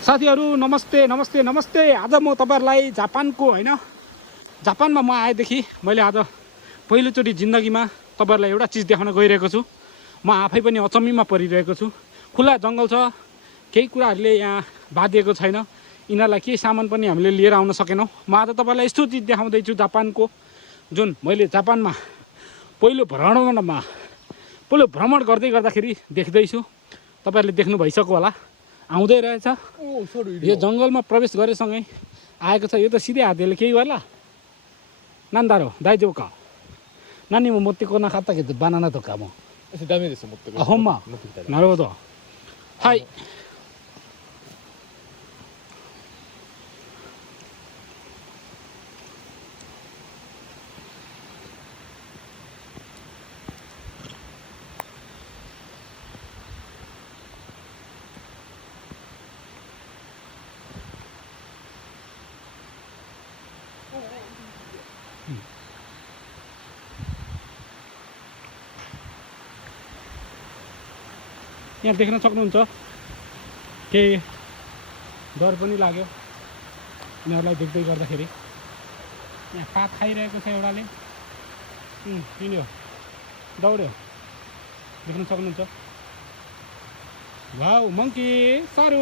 साथीहरू नमस्ते नमस्ते नमस्ते। आज म तपाईहरुलाई जापानको हैन जापानमा म आएदेखि मैले आज पहिलोचोटि जिन्दगीमा तपाईहरुलाई एउटा चीज देखाउन गइरहेको छु। म आफै पनि अचम्मीमा परिरहेको छु। खुला जंगल छ, केही कुराहरुले यहाँ बाधिएको छैन। यिनीहरुलाई केही सामान पनि हामीले लिएर आउन सकेनौं। म आज तपाईहरुलाई यस्तो चीज देखाउँदै छु जापानको, जुन मैले जापानमा पहिलो भ्रमण गर्दै गर्दाखेरि देख्दै छु। तपाईहरुले देख्नु भइसक्यो होला, आउँदै रहेछ। यो जंगलमा प्रवेश गरेसँगै आएको छ। यो त सिधै हात्तीले केही गर्ला नान्दारो दाइजो का नानी म मोत्ते को ना खाता के बनाना तो काも ダメです持ってくる。あほんま持ってきたら。なるほど。はい。यहाँ देख्न सक्नुहुन्छ केही डर पनि लाग्यो यिनीहरूलाई देख्दै गर्दाखेरि। यहाँ पात खाइरहेको छ एउटाले, हिँड्यो दौड्यो, देख्न सक्नुहुन्छ। वाउ मंकी सारू।